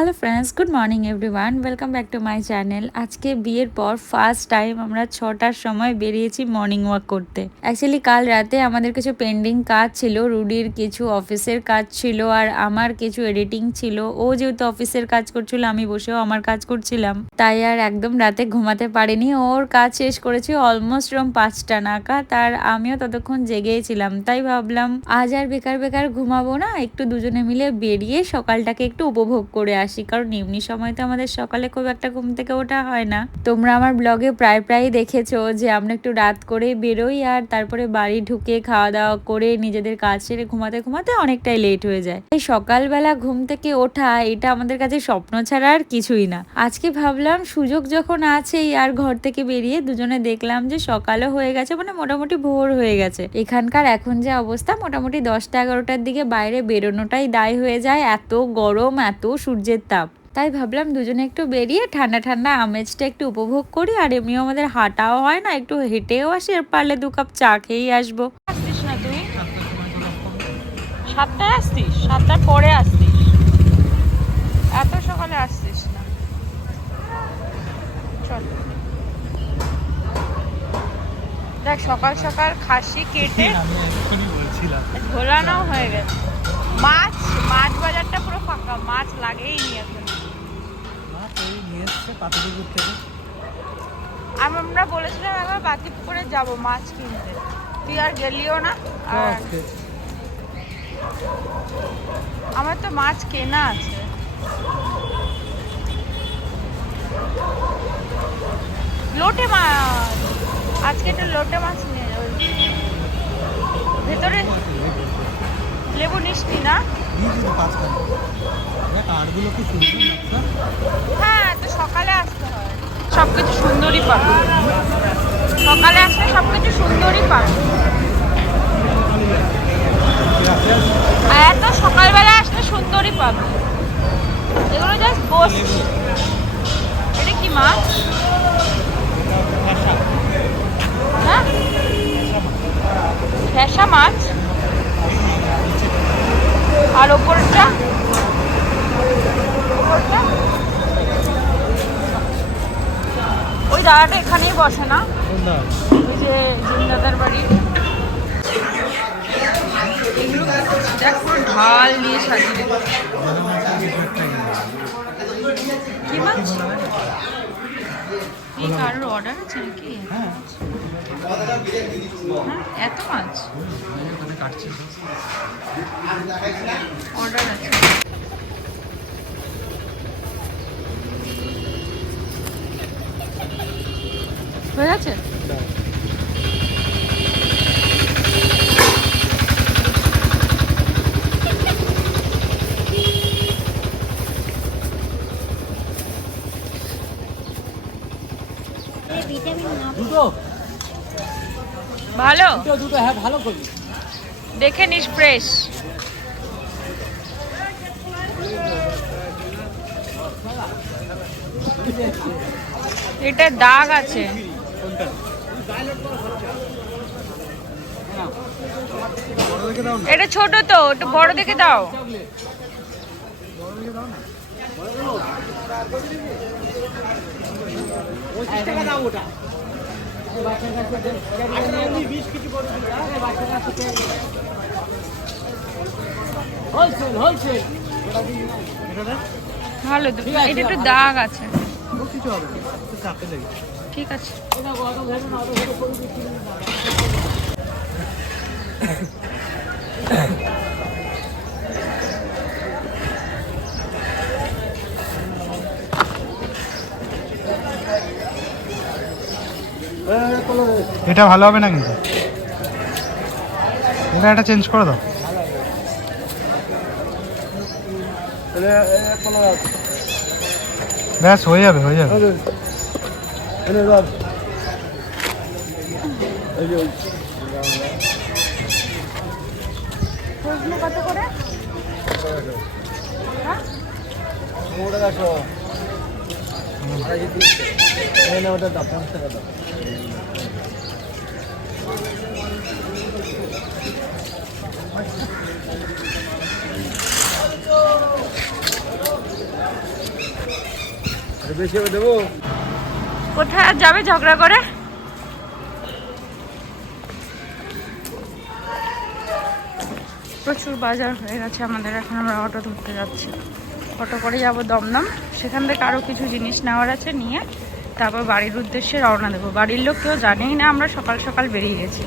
Hello friends, good morning everyone, welcome back to my channel. আজকে বিয়ের পর first time আমরা 6টার সময় বেরিয়েছি মর্নিং ওয়াক করতে। অ্যাকচুয়ালি কাল রাতে আমাদের কিছু পেন্ডিং কাজ ছিল, রুডির কিছু অফিসের কাজ ছিল আর আমার কিছু এডিটিং ছিল। ও যেহেতু অফিসের কাজ করছিল, আমি বসেও আমার কাজ করছিলাম, তাই আর একদম রাতে ঘুমাতে পারিনি। ওর কাজ শেষ করেছি অলমোস্ট 5টা নাগাদ, আর আমিও ততক্ষণ জেগেছিলাম। তাই ভাবলাম আজ আর বেকার বেকার ঘুমাবো না, একটু দুজনে মিলে বেরিয়ে সকালটাকে একটু উপভোগ করে আসি। কারণ এমনি সময় তো আমাদের সকালে খুব একটা ঘুম থেকে ওঠা হয় না। তোমরা আমার ব্লগে প্রায় দেখেছো যে আমরা একটু রাত করে বেরোই আর তারপরে বাড়ি ঢুকে খাওয়া দাওয়া করে নিজেদের কাজ সেরে ঘুমাতে ঘুমাতে অনেকটাই লেট হয়ে যায়। এই সকালবেলা ঘুম থেকে ওঠা এটা আমাদের কাছে স্বপ্ন ছাড়া আর কিছুই না। আজকে ভাবলাম সুযোগ যখন আছেই, আর ঘর থেকে বেরিয়ে দুজনে দেখলাম যে সকালও হয়ে গেছে, মানে মোটামুটি ভোর হয়ে গেছে। এখানকার এখন যে অবস্থা, মোটামুটি 10টা-11টার দিকে বাইরে বেরোনোটাই দায় হয়ে যায়, এত গরম, এত সূর্যের তাপ। তাই ভাবলাম দুজনে একটু বেরিয়ে ঠান্ডা ঠান্ডা আমেজটা একটু উপভোগ করি, আর এমনিও আমাদের হাঁটাও হয় না, একটু হেঁটেও আসি, আর পারলে 2 কাপ চা খেয়েই আসবো। আসতিস না তুই? 7টায় আসতিস? 7টার পরে আসতিস? এত সকালে আসতিস না। চল দেখ, সকাল সকাল খাসি কেটে ঝোলানো হয়ে গেছে। মাছ বাজারটা পুরো ফাঁকা, মাছ লাগেই নি এখন। আমরা বলেছিলাম একবার বাতিপুকুরে যাবো মাছ কিনতে, তুই আর গেলিও না। আর আমার তো মাছ কেনা আছে। লোটে মাছ, আজকে একটা লোটে মাছ নিয়ে যাবো। ভেতরে লেবু নিসনি না? হ্যাঁ, তো সকালে আসতে হয়, সবকিছু সুন্দরই পাবে। সকালে আসলে সবকিছু সুন্দরই পাবে। এত সকালবেলা আসলে সুন্দরই পাবে। এগুলো জাস্ট বস। এটা কি মাছ? হ্যাঁ, ফ্যাসা মাছ। আর ওপরটা ওই দাদাটা এখানেই বসে না, ওই যে জিন্দাদার বাড়ি। এগুলো দেখ, পুরো ঢাল দিয়ে সাজিয়ে। কি মাছ? কি কারোর অর্ডার আছে নাকি? হ্যাঁ, এত মাছ অর্ডার আছে। হয়ে গেছে। ভালো দুটো, হ্যাঁ ভালো করি, দেখে নিস ফ্রেশ। এটা দাগ আছে। এটা ছোট তো, একটু বড় দেখে দাও। ভালো তো, এটা একটু দাগ আছে। ঠিক আছে। এটা ভালো হবে না, কিন্তু এটা একটা চেঞ্জ করে দাও। ব্যাস হয়ে যাবে, হয়ে যাবে। কত করে? কোথায় আর যাবে ঝগড়া করে? প্রচুর বাজার হয়ে গেছে আমাদের, এখন আমরা অটো ধরতে যাচ্ছি। অটো করে যাবো দমদম, সেখান থেকে আরও কিছু জিনিস নেওয়ার আছে, নিয়ে তারপর বাড়ির উদ্দেশ্যে রওনা দেবো। বাড়ির লোক কেউ জানেই না আমরা সকাল সকাল বেরিয়ে গেছি।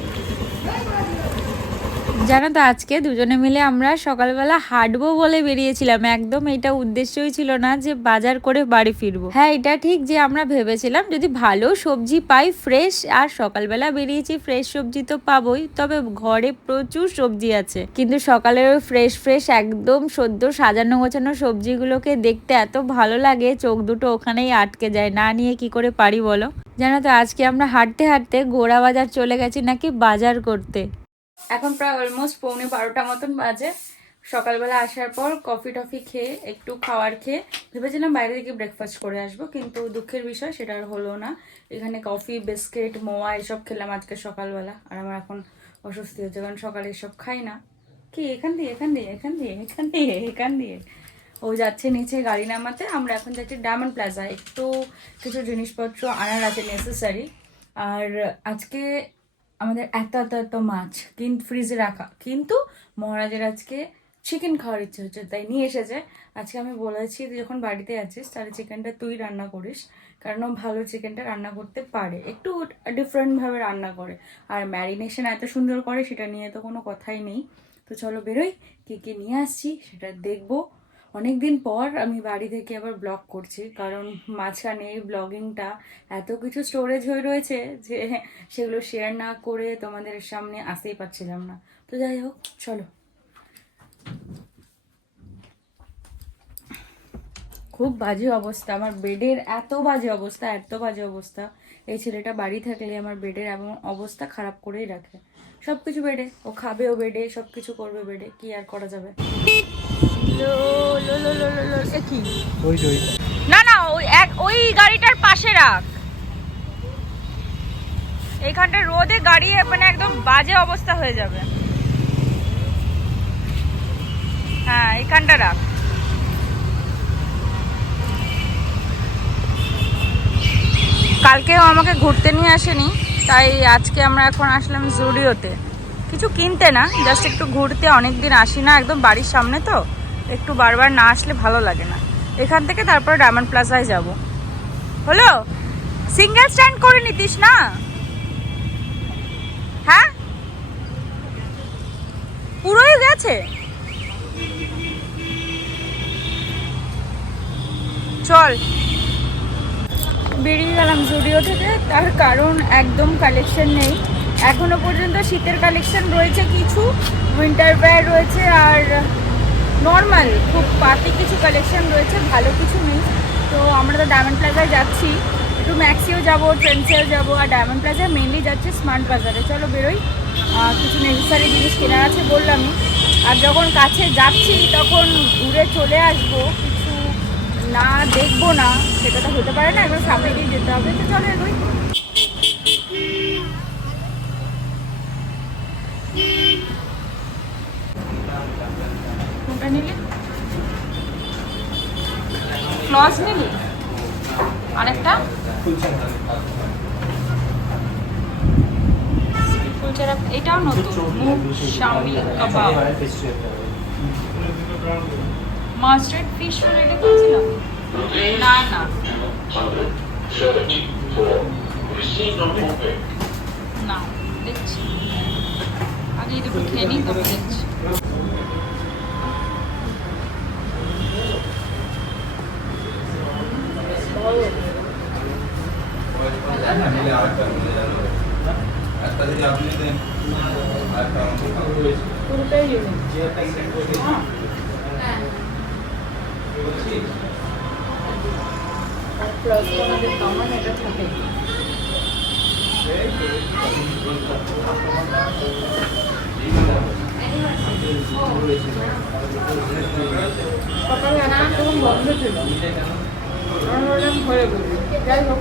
জানো তো আজকে দুজনে মিলে আমরা সকালবেলা হাঁটবো বলে বেরিয়েছিলাম, একদম এটা উদ্দেশ্যই ছিল না যে বাজার করে বাড়ি ফিরবো। হ্যাঁ এটা ঠিক যে আমরা ভেবেছিলাম যদি ভালো সবজি পাই ফ্রেশ, আর সকালবেলা বেরিয়েছি ফ্রেশ সবজি তো পাবোই, তবে ঘরে প্রচুর সবজি আছে, কিন্তু সকালের ওই ফ্রেশ ফ্রেশ একদম সদ্য সাজানো গোছানো সবজিগুলোকে দেখতে এত ভালো লাগে, চোখ দুটো ওখানেই আটকে যায়, না নিয়ে কি করে পারি বলো। জানো তো আজকে আমরা হাঁটতে হাঁটতে গোড়া বাজার চলে গেছি নাকি বাজার করতে। এখন প্রায় অলমোস্ট 11:15 মতন বাজে। সকালবেলা আসার পর কফি টফি খেয়ে একটু খাওয়ার খেয়ে ভেবেছিলাম বাইরে থেকে ব্রেকফাস্ট করে আসবো, কিন্তু দুঃখের বিষয় সেটা আর হলো না। এখানে কফি বিস্কিট মোয়া এসব খেলাম আজকে সকালবেলা, আর আমার এখন অস্বস্তি হচ্ছে কারণ সকালে এসব খাই না। কি এখান দিয়ে এখান দিয়ে এখান দিয়ে এখান দিয়ে এখান দিয়ে ও যাচ্ছে নিচে গাড়ি নামাতে, আমরা এখন যাচ্ছি ডায়মন্ড প্লাজা, একটু কিছু জিনিসপত্র আনার আছে নেসেসারি। আর আজকে আমাদের এত এত এত মাছ কিন্তু ফ্রিজে রাখা, কিন্তু মহারাজের আজকে চিকেন খাওয়ার ইচ্ছে হচ্ছে তাই নিয়ে এসেছে। আজকে আমি বলেছি তুই যখন বাড়িতে আছিস তাহলে চিকেনটা তুই রান্না করিস, কারণ ও ভালো চিকেনটা রান্না করতে পারে, একটু ডিফারেন্টভাবে রান্না করে, আর ম্যারিনেশন এত সুন্দর করে সেটা নিয়ে তো কোনো কথাই নেই। তো চলো বেরোই, কী কী নিয়ে আসছি সেটা দেখবো। অনেকদিন পর আমি বাড়ি থেকে আবার ব্লগ করছি, কারণ মাঝখানে এই ব্লগিংটা এত কিছু স্টোরেজ হয়ে রয়েছে যে সেগুলো শেয়ার না করে তোমাদের সামনে আসতেই পারছিলাম না। তো যাই হোক চলো। খুব বাজে অবস্থা আমার বেডের, এত বাজে অবস্থা এত বাজে অবস্থা। এই ছেলেটা বাড়ি থাকলে আমার বেডের এমন অবস্থা খারাপ করেই রাখে, সব কিছু বেডে, ও খাবেও বেডে, সব কিছু করবে বেডে, কি আর করা যাবে। না না ওই গাড়িটার পাশে রাখ, এইখানটা রোদে গাড়ি মানে একদম বাজে অবস্থা হয়ে যাবে। হ্যাঁ এইখানটা রাখ। কালকেও আমাকে ঘুরতে নিয়ে আসেনি, তাই আজকে আমরা এখন আসলাম জুডিওতে, কিছু কিনতে না, জাস্ট একটু ঘুরতে। অনেকদিন আসি না, একদম বাড়ির সামনে তো, একটু বারবার না আসলে ভালো লাগে না। এখান থেকে তারপরে ডায়মন্ড প্লাজায় যাব। হলো, সিঙ্গেল স্ট্যান্ড করে নিতিস না? হ্যাঁ পুরোই গেছে, চল। বেরিয়ে গেলাম জুডিও থেকে, তার কারণ একদম কালেকশন নেই এখনো পর্যন্ত। শীতের কালেকশন রয়েছে কিছু, উইন্টার ওয়্যার রয়েছে, আর নর্মাল খুব পাতি কিছু কালেকশন রয়েছে, ভালো কিছু নেই। তো আমরা তো ডায়মন্ড প্লাজায় যাচ্ছি, একটু ম্যাক্সিও যাবো, ট্রেন্ডসেও যাবো, আর ডায়মন্ড প্লাজায় মেনলি যাচ্ছে স্মার্ট বাজারে। চলো বেরোই, কিছু নেসেসারি জিনিস কেনার আছে বললামই। আর যখন কাছে যাচ্ছি তখন ঘুরে চলে আসবো, কিছু না দেখবো না সেটা তো হতে পারে না, একবার সামনে দিয়ে যেতে হবে। তো চলো এগোই। কোনটা নিলি? ক্লজ নিলি? আরেকটা ফুলচেরা, এটাও নতুন, মুখ শাওমি কাবাব, মাস্টার্ড ফিশ রোল, এটা কিনছিলাম না না না, দেখছি আগে এই দুটো খেয়ে নিই তবে দেখছি। পুরোটাই প্লাস আমাদের কমন এটা থাকে। সকালে আনা তখন বন্ধ ছিল, হয়ে গেল। যাই হোক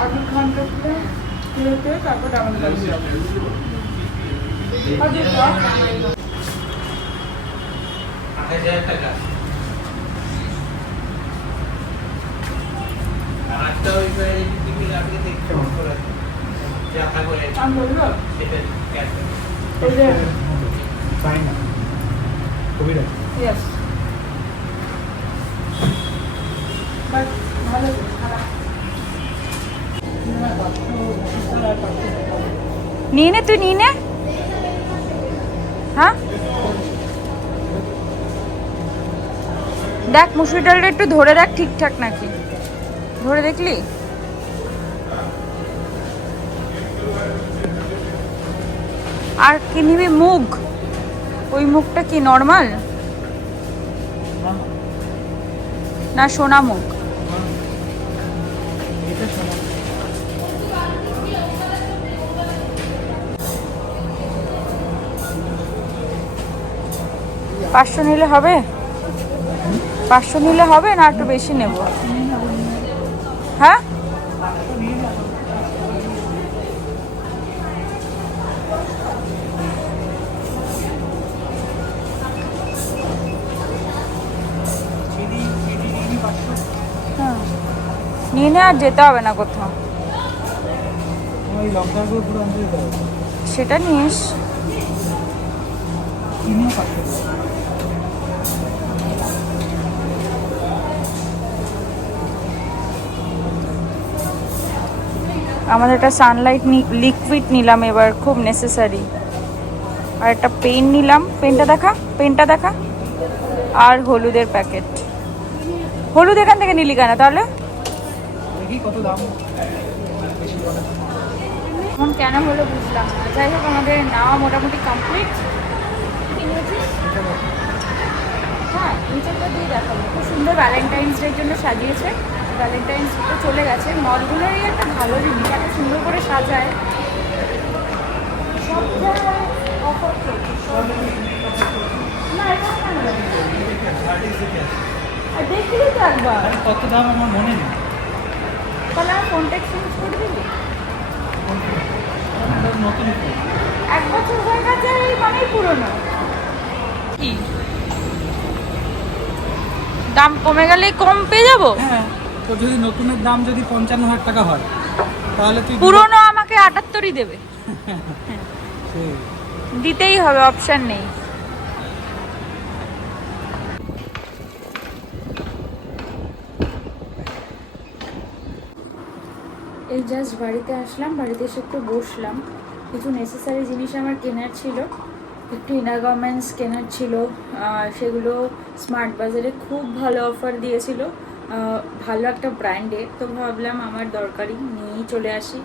আর ঘন্টা তারপর আমাদের ফাইন না খুবই রাখ Yes. But ভালো খারাপ নিয়ে নে, তুই নিয়ে নে। হ্যাঁ দেখ মুসুরি ডালটা একটু ধরে দেখ ঠিকঠাক নাকি, ধরে দেখলি? আর কি নিবি? মুগ? ওই মুগটা কি নর্মাল না সোনা মুগ? এটা শোনা 500 নিলে হবে? 500 নিলে হবে না একটু বেশি নেব? হ্যাঁ নিয়ে নে, আর যেতে হবে না কোথাও। ওই লঙ্কাগুলো পুরো আনতে যেতে হবে সেটা নিস। চিনিও পাচ্ছে আমাদের একটা সানলাইট লিকুইড নিলাম এবার, খুব নেসেসারি। আর একটা পেন নিলাম, পেনটা দেখা, পেনটা দেখা। আর হলুদের প্যাকেট। হলুদ এখান থেকে নিলি কেন তাহলে? দেখি কত দাম এখন কেন হলো বুঝলাম না। যাই হোক আমাদের নেওয়া মোটামুটি কমপ্লিট। হ্যাঁ নিচেরটা দিয়ে দেখাবো, খুব সুন্দর ভ্যালেন্টাইন্স ডের জন্য সাজিয়েছে। ভ্যালেন্টাইন্স তো চলে গেছে, মলগুলোরই একটা ভালো জিনিস, এত সুন্দর করে সাজায়। সব জায়গায় অফার চলছে, না এটা কেন আর দেখলি তো একবার, কত দাম আমার মনে নেই তাহলে আমার ফোনটা এক্সচেঞ্জ করে দিবি? নতুন 1 বছর হয়ে গেছে, এই মানেই পুরনো। কি দাম কমে গেলেই কম পেয়ে যাবো? হ্যাঁ তো যদি নতুনের দাম যদি 55,000 টাকা হয় তাহলে তুই পুরনো আমাকে 78ই দেবে, সেই দিতেই হবে, অপশন নেই। এই জাস্ট বাড়িতে আসলাম, বাড়িতে এসে একটু বসলাম। কিছু নেসেসারি জিনিস আমার কেনার ছিল, একটু ইনার গার্মেন্টস কেনার ছিল। সেগুলো স্মার্ট বাজারে খুব ভালো অফার দিয়েছিল, ভালো একটা ব্র্যান্ডে। তো ভাবলাম আমার দরকারি নিয়েই চলে আসি।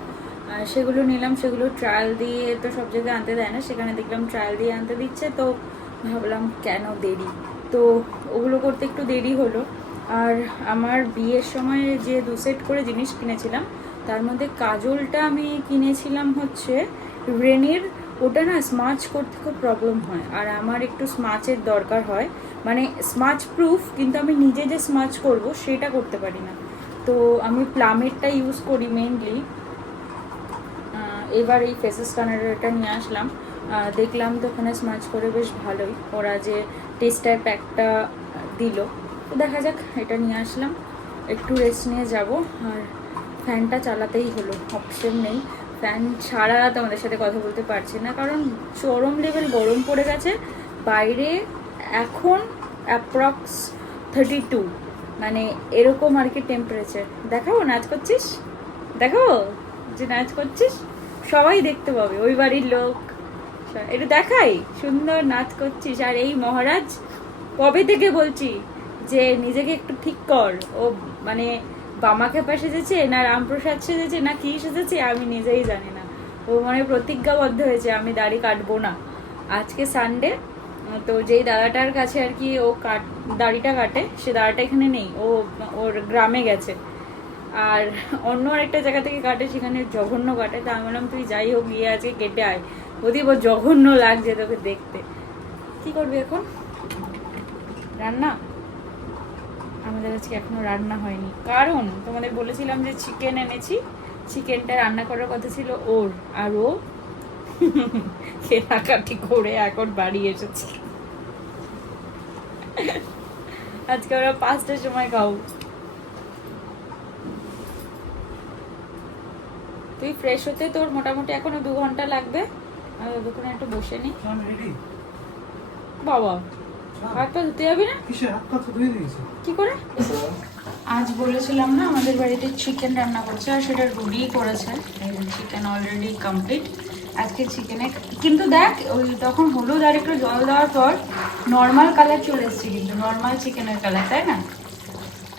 সেগুলো নিলাম, সেগুলো ট্রায়াল দিয়ে তো সব জায়গায় আনতে দেয় না, সেখানে দেখলাম ট্রায়াল দিয়ে আনতে দিচ্ছে। তো ভাবলাম কেন দেরি, তো ওগুলো করতে একটু দেরি হলো। আর আমার বিয়ের সময় যে 2 সেট করে জিনিস কিনেছিলাম, তার মধ্যে কাজলটা আমি কিনেছিলাম হচ্ছে রেনির। ওটা না স্মাচ করতে খুব প্রবলেম হয়, আর আমার একটু স্মাচের দরকার হয়, মানে স্মাচ প্রুফ, কিন্তু আমি নিজে যে স্মাচ করব সেটা করতে পারি না। তো আমি প্লামেরটা ইউজ করি মেনলি। এবার এই ফেসেস কানাডাটা নিয়ে আসলাম, দেখলাম তো ওখানে স্মাচ করে বেশ ভালোই, ওরা যে টেস্টার প্যাকটা দিল। তো দেখা যাক, এটা নিয়ে আসলাম, একটু রেস্ট নিয়ে যাব। আর ফ্যানটা চালাতেই হলো, অপশন নেই। ফ্যান ছাড়া তোমাদের সাথে কথা বলতে পারছি না, কারণ চরম লেভেল গরম পড়ে গেছে বাইরে। এখন অ্যাপ্রক্স 32, মানে এরকম আর কি টেম্পারেচার। দেখাবো নাচ করছিস? দেখাবো যে নাচ করছিস, সবাই দেখতে পাবে, ওই বাড়ির লোক। এটা দেখাই সুন্দর নাচ করছিস। আর এই মহারাজ কবে থেকে বলছি যে নিজেকে একটু ঠিক কর, ও মানে বামাখ্যাপা সেজেছে না রামপ্রসাদ সেজেছে না কি সেজেছে আমি নিজেই জানি না। ও মানে প্রতিজ্ঞাবদ্ধ হয়েছে আমি দাড়ি কাটবো না। আজকে সানডে, তো যেই দাদাটার কাছে আর কি ও দাড়িটা কাটে, সে দাদাটা এখানে নেই, ও ওর গ্রামে গেছে। আর অন্য আরেকটা জায়গা থেকে কাটে, সেখানে জঘন্য কাটে। তা আমি বললাম তুই যাই হোক গিয়ে আজকে কেটে আয়, ওদিক ও জঘন্য লাগছে তোকে দেখতে। কি করবি এখন? রান্না? আমাদের আজকে এখনো রান্না হয়নি, কারণ তোমাদের বলেছিলাম যে চিকেন এনেছি, চিকেনটা রান্না করার কথা ছিল ওর, আর ও কেনাকাটি করে এখন বাড়ি এসেছে। আজকে ওরা 5টার সময় খাও। তুই ফ্রেশ হতে তোর মোটামুটি এখনো 2 ঘন্টা লাগবে। আমি ওখানে একটু বসে নি। আমি রেডি। বাবা হাত পা ধুতে যাবি না? কিসে হাত পা তো ধুয়ে দিয়েছি। কি করে? আজ বলেছিলাম না আমাদের বাড়িতে চিকেন রান্না করছে, আর সেটা রুডি করেছে। এই চিকেন অলরেডি কমপ্লিট। আজকে চিকেনে কিন্তু দেখ ওই তখন হলুদ আর একটু জল দেওয়ার পর নর্মাল কালার চলে এসেছে, কিন্তু নর্মাল চিকেনের কালার, তাই না?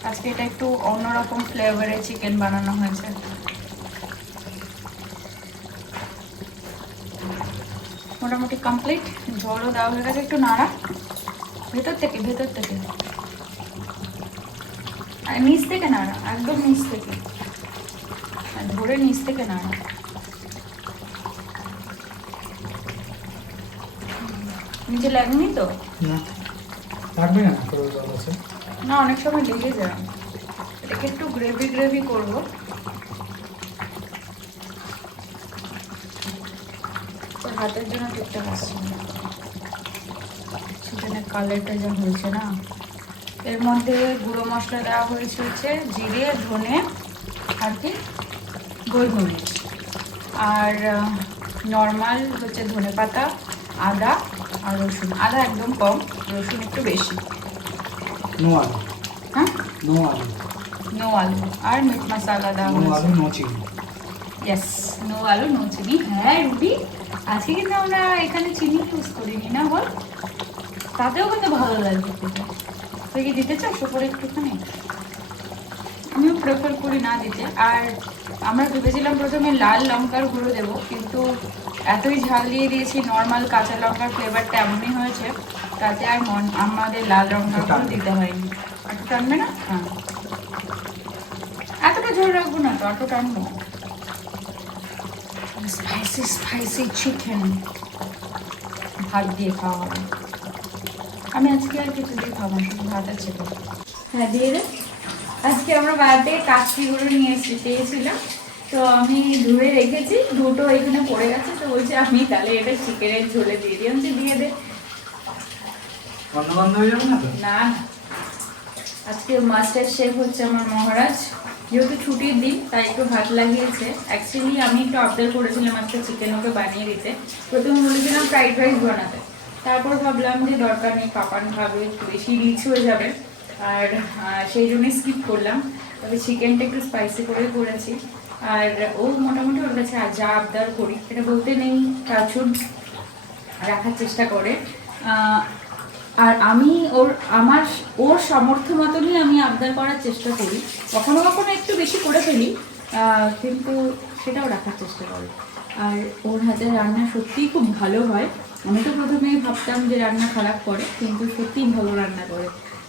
আজকে এটা একটু অন্যরকম ফ্লেভারে চিকেন বানানো হয়েছে। মোটামুটি কমপ্লিট। জলও দেওয়া হয়ে গেছে, একটু নাড়া ভেতর থেকে আর নিচ থেকে নাড়া, একদম নিচ থেকে ধরে নিচ থেকে নাড়া। নিচে লাগেনি তো? না লাগবে না, তোর জল আছে। না, অনেক সময় লেগে যায়। এটাকে একটু গ্রেভি করবো। তোর হাতের জন্য ঠিকঠাক আসছে না, চিকেনের কালারটা যা হয়েছে না। এর মধ্যে গুঁড়ো মশলা দেওয়া হচ্ছে জিরে, ধনে আর কি গোলমরিচ, আর নর্মাল হচ্ছে ধনে পাতা, আদা আর রসুন। আদা একদম কম, রসুন একটু বেশি। নো আলু। হ্যাঁ, নো আলু। নো আলু। আর মিট মশলা দেওয়া নো হয়েছে। আলু নো চিনি। ইয়েস, নো আলু নো চিনি। হ্যাঁ রুবি, আজকে কিন্তু আমরা এখানে চিনি ইউজ করিনি না, বল? তাতেও কিন্তু ভালো লাগবে খেতে। তুই কি দিতে চাস ওপরে একটুখানি? আমিও প্রেফার করি না দিতে। আর আমরা ভেবেছিলাম প্রথমে লাল লঙ্কার গুঁড়ো দেবো, কিন্তু এতই ঝাল দিয়ে দিয়েছি, নর্মাল কাঁচা লঙ্কার ফ্লেভারটা এমনই হয়েছে, তাতে আর আমাদের লাল লঙ্কার গুঁড়ো দিতে হয়নি। একটু টানবে না? হ্যাঁ, এতটা ঝোল রাখবো না তো, অত টানবো। স্পাইসি স্পাইসি চিকেন ভাত দিয়ে খাওয়া হবে। আমি আজকে আর কিছু দিয়ে খাবো না, শুধু ভাত আর চিকেন। হ্যাঁ দিয়ে দে। আজকে আমরা বাইরে থেকে কাশিগুলো নিয়ে পেয়েছিলাম, তো আমি ধুয়ে রেখেছি। দুটো এখানে পড়ে গেছে, তো বলছি আমি তাহলে এটা চিকেনের ঝোলে দিয়ে দিই। আমি দিয়ে দে। বন্ধ হয়ে যাবে না তো? না, আজকে মাস্টার শেফ হচ্ছে আমার মহারাজ। যেহেতু ছুটির দিন তাই একটু ভাত লাগিয়েছে। অ্যাকচুয়ালি আমি একটু আবদার করেছিলাম আজকে চিকেন ওকে বানিয়ে দিতে। প্রথমে বলেছিলাম ফ্রাইড রাইস বানাতে, তারপর ভাবলাম যে দরকার নেই, পাপান খাবে, একটু বেশি রিচ হয়ে যাবে, আর সেই জন্যই স্কিপ করলাম। তবে চিকেনটা একটু স্পাইসি করে করেছি। আর ও মোটামুটি ওর কাছে যা আবদার করি, এটা বলতে নেই, কাছুট রাখার চেষ্টা করে। আর আমি ওর সামর্থ্য মতনই আমি আবদার করার চেষ্টা করি। কখনো কখনো একটু বেশি করে ফেলি, কিন্তু সেটাও রাখার চেষ্টা করি। আর ওর হাতের রান্না সত্যিই খুব ভালো হয়। আমি তো প্রথমেই ভাবতাম যে রান্না খারাপ করে, কিন্তু সত্যিই ভালো রান্না করে।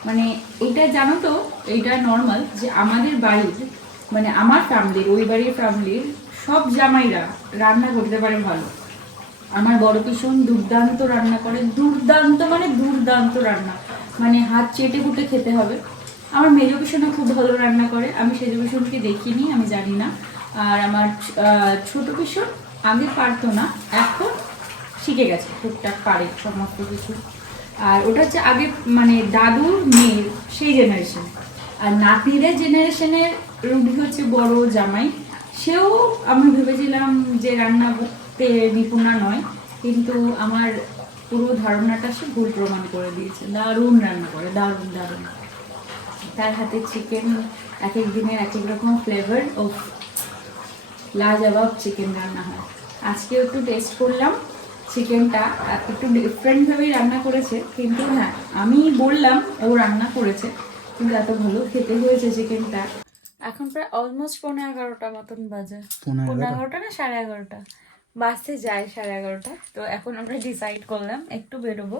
মানে এটা জানো তো, এইটা নর্মাল যে আমাদের বাড়ির, মানে আমার ফ্যামিলির, ওই বাড়ির ফ্যামিলির সব জামাইরা রান্না করতে পারে ভালো। আমার বড় ভীষণ দুর্দান্ত রান্না করে, দুর্দান্ত মানে দুর্দান্ত রান্না, মানে হাত চেটে কুটে খেতে হবে। আমার মেজো ভীষণও খুব ভালো রান্না করে, আমি সেজো ভীষণকে দেখিনি, আমি জানি না। আর আমার ছোট ভীষণ আগে পারতো না, এখন শিখে গেছে, টুকটাক পারে সমস্ত কিছু। আর ওটা হচ্ছে আগে মানে দাদুর মেয়ের সেই জেনারেশন। আর নাতনিদের জেনারেশনের রুবি হচ্ছে বড় জামাই, সেও আমি ভেবেছিলাম যে রান্না করতে নিপুণা নয়, কিন্তু আমার পুরো ধারণাটা সে ভুল প্রমাণ করে দিয়েছে। দারুণ রান্না করে, দারুণ দারুণ। তার হাতে চিকেন এক এক দিনের এক এক রকম ফ্লেভার ও লাজবাব চিকেন রান্না হয়। আজকে একটু টেস্ট করলাম চিকেনটা, একটু ডিফারেন্টভাবেই রান্না করেছে, কিন্তু হ্যাঁ আমি বললাম ও রান্না করেছে, কিন্তু এত ভালো খেতে হয়েছে চিকেনটা। এখন প্রায় অলমোস্ট 11:15 মতন বাজে। 11:15 না 11:30 বাসে যায়, 11:30। তো এখন আমরা ডিসাইড করলাম একটু বেরোবো।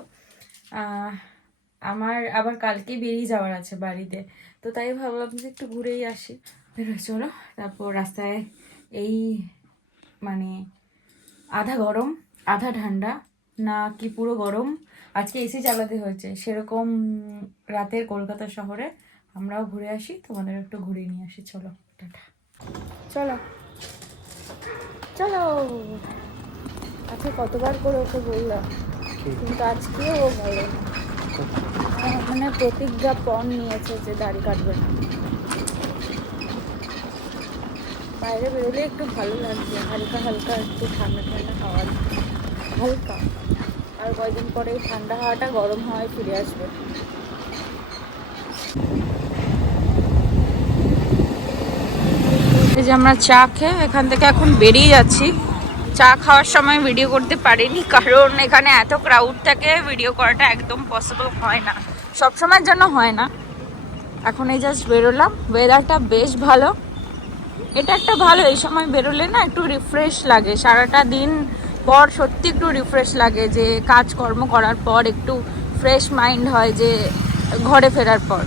আমার আবার কালকে বেরিয়ে যাওয়ার আছে বাড়িতে, তো তাই ভাবলাম যে একটু ঘুরেই আসি। বেরোয় চলো। তারপর রাস্তায় এই মানে আধা গরম আধা ঠান্ডা, না কি পুরো গরম, আজকে এসি চালাতে হয়েছে, সেরকম রাতের কলকাতা শহরে আমরাও ঘুরে আসি, তোমাদের একটু ঘুরিয়ে নিয়ে আসি। চলো টাটা। চলো চলো। আজকে কতবার করে ওকে বললাম, কিন্তু আজকেও ও বলে না। মানে প্রতিজ্ঞা পণ নিয়েছে যে দাড়ি কাটবে না। বাইরে বেরোলে একটু ভালো লাগছে, হালকা হালকা একটু ঠান্ডা ঠান্ডা হাওয়া, হালকা। আর কয়েকদিন পরে এই ঠান্ডা হাওয়াটা গরম হাওয়ায় ফিরে আসবে। এই যে আমরা চা খেয়ে এখান থেকে এখন বেরিয়ে যাচ্ছি। চা খাওয়ার সময় ভিডিও করতে পারিনি, কারণ এখানে এত ক্রাউড থাকে, ভিডিও করাটা একদম পসিবল হয় না, সবসময়ের জন্য হয় না। এখন এই জাস্ট বেরোলাম, ওয়েদারটা বেশ ভালো। এটা একটা ভালো, এই সময় বেরোলে না একটু রিফ্রেশ লাগে, সারাটা দিন পর সত্যি একটু রিফ্রেশ লাগে, যে কাজকর্ম করার পর একটু ফ্রেশ মাইন্ড হয় যে ঘরে ফেরার পর।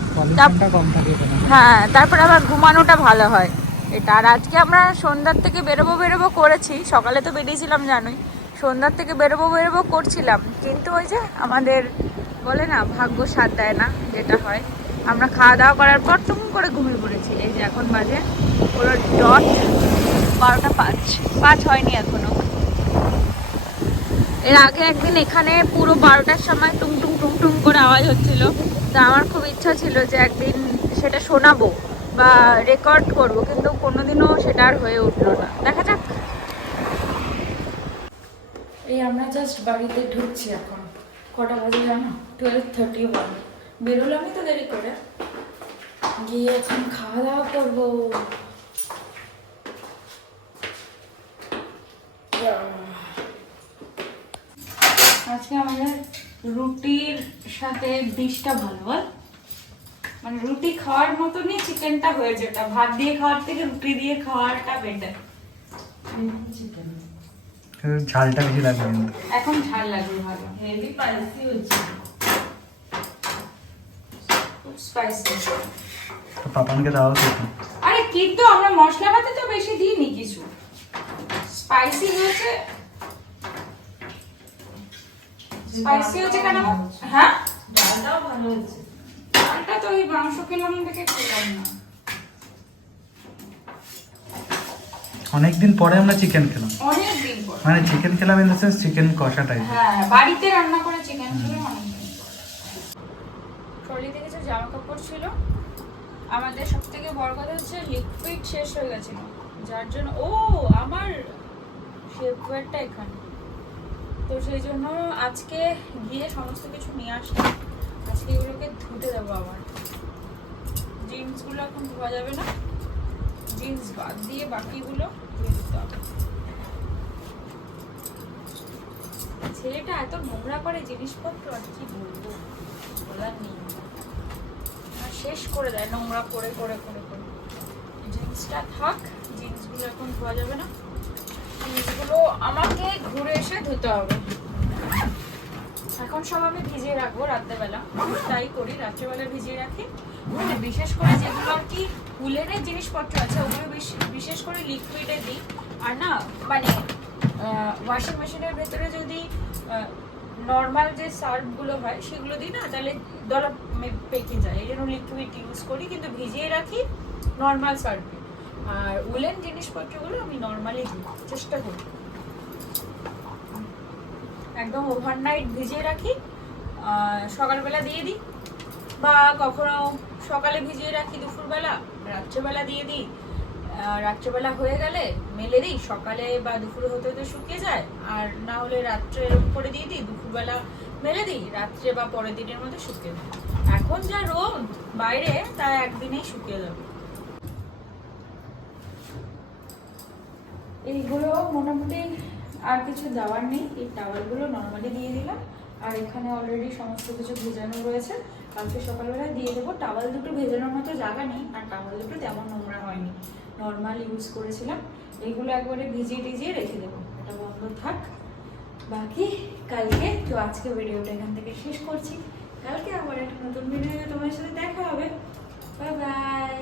হ্যাঁ, তারপর আবার ঘুমানোটা ভালো হয় এটা। আর আজকে আমরা সন্ধ্যার থেকে বেরোবো করেছি, সকালে তো বেরিয়েছিলাম জানোই, সন্ধ্যার থেকে বেরোবো করছিলাম, কিন্তু ওই যে আমাদের বলে না ভাগ্য সাথ দেয় না, যেটা হয়। আমরা খাওয়া দাওয়া করার পর টুম করে ঘুমিয়ে পড়েছি। এই যে এখন বাজে পুরো ডট 12:05 হয়নি এখনো। এর আগে একদিন এখানে পুরো 12টার সময় টুং টুং টুং টুং করে আওয়াজ হচ্ছিল, তা আমার খুব ইচ্ছা ছিল যে একদিন সেটা শোনাবো বা রেকর্ড করবো, কিন্তু কোনোদিনও সেটা আর হয়ে উঠলো না। দেখা যাক। এই আমরা জাস্ট বাড়িতে ঢুকছি এখন। কটা বাজে জানো? 12:31। বেরোলামই তো দেরি করে, গিয়ে এখন খাওয়া দাওয়া করবো। আজকে আমাদের রুটির সাথে ডিশটা ভালো, বল? মানে রুটি খাওয়ার মতনই চিকেনটা হয়েছে, এটা ভাত দিয়ে খাওয়ার থেকে রুটি দিয়ে খাওয়াটা বেটার। চিকেন ঝালটা বেশি লাগবে, এখন ঝাল লাগবে ভালো, হেভি স্পাইসি হচ্ছে, খুব স্পাইসি। তো পাপানকে দাও তো। আরে কিন্তু আমরা মশলাপাতি তো বেশি দিইনি কিছু, স্পাইসি হয়েছে। স্পাইসি হচ্ছে কেন? হ্যাঁ, ডালটাও ভালো হয়েছে। ডালটা তো ওই মাংস খেলাম দেখে খেলাম না। অনেকদিন পরে আমরা চিকেন খেলাম, অনেকদিন পর, মানে চিকেন খেলাম ইন দ্য সেন্স চিকেন কষা টাইপ। হ্যাঁ, বাড়িতে রান্না করে চিকেন খেলাম অনেকদিন পর। ট্রলিতে কিছু জামা কাপড় ছিল, আমাদের সব থেকে বড় কথা হচ্ছে লিকুইড শেষ হয়ে গেছিল, যার জন্য আমার শেপওয়্যারটা এখানে, তো সেই জন্য আজকে গিয়ে সমস্ত কিছু নিয়ে আসলাম। আজকে এগুলোকে ধুতে দেবো আবার। জিন্সগুলো এখন ধোয়া যাবে না, জিন্স বাদ দিয়ে বাকিগুলো ধুয়ে দিতে হবে। ছেলেটা এত নোংরা করে জিনিসপত্র, আর কি বলবো, বলার নেই। শেষ করে দেয় নোংরা করে করে করে করে। জিন্সটা থাক, জিন্সগুলো এখন ধোয়া যাবে না, জিন্সগুলো আমাকে ঘুরে এসে ধুতে হবে। এখন সব আমি ভিজিয়ে রাখবো রাত্রেবেলা, তাই করি, রাত্রেবেলা ভিজিয়ে রাখি। মানে বিশেষ করে যেগুলো আর কি উলেনের জিনিসপত্র আছে ওগুলো বিশেষ করে লিকুইডে দিই। আর না মানে ওয়াশিং মেশিনের ভেতরে যদি নর্মাল যে সার্ফগুলো হয় সেগুলো দিই না, তাহলে দলা পেকে যায়, এই জন্য লিকুইড ইউজ করি, কিন্তু ভিজিয়ে রাখি নর্মাল সার্ফে। আর উলেন জিনিসপত্রগুলো আমি নর্মালি দিই, চেষ্টা করি একদম ওভারনাইট ভিজিয়ে রাখি, সকালবেলা দিয়ে দিই, বা কখনো সকালে ভিজিয়ে রাখি দুপুরবেলা, রাত্রেবেলা দিয়ে দিই। রাত্রেবেলা হয়ে গেলে মেলে দিই, সকালে বা দুপুরে হতে হতে শুকিয়ে যায়। আর না হলে রাত্রে করে দিয়ে দিই, দুপুরবেলা মেলে দিই, রাত্রে বা পরের দিনের মধ্যে শুকিয়ে যায়। এখন যা রোদ বাইরে, তা একদিনেই শুকিয়ে যাবে। এইগুলো মোটামুটি আর কিছু দেওয়ার নেই, এই টাওয়ালগুলো নর্মালি দিয়ে দিলাম। আর এখানে অলরেডি সমস্ত কিছু ভেজানো রয়েছে, কালকে সকালবেলা দিয়ে দেবো। টাওয়াল দুটো ভেজানোর মতো জায়গা নেই, আর টাওয়াল দুটো তেমন নোংরা হয়নি, নর্মাল ইউজ করেছিলাম। এইগুলো একবারে ভিজিয়ে টিজিয়ে রেখে দেবো, এটা বন্ধ থাক। বাকি কালকে, তো আজকে ভিডিওটা এখান থেকে শেষ করছি, কালকে আবার একটা নতুন ভিডিও তোমার সাথে দেখা হবে। Bye bye.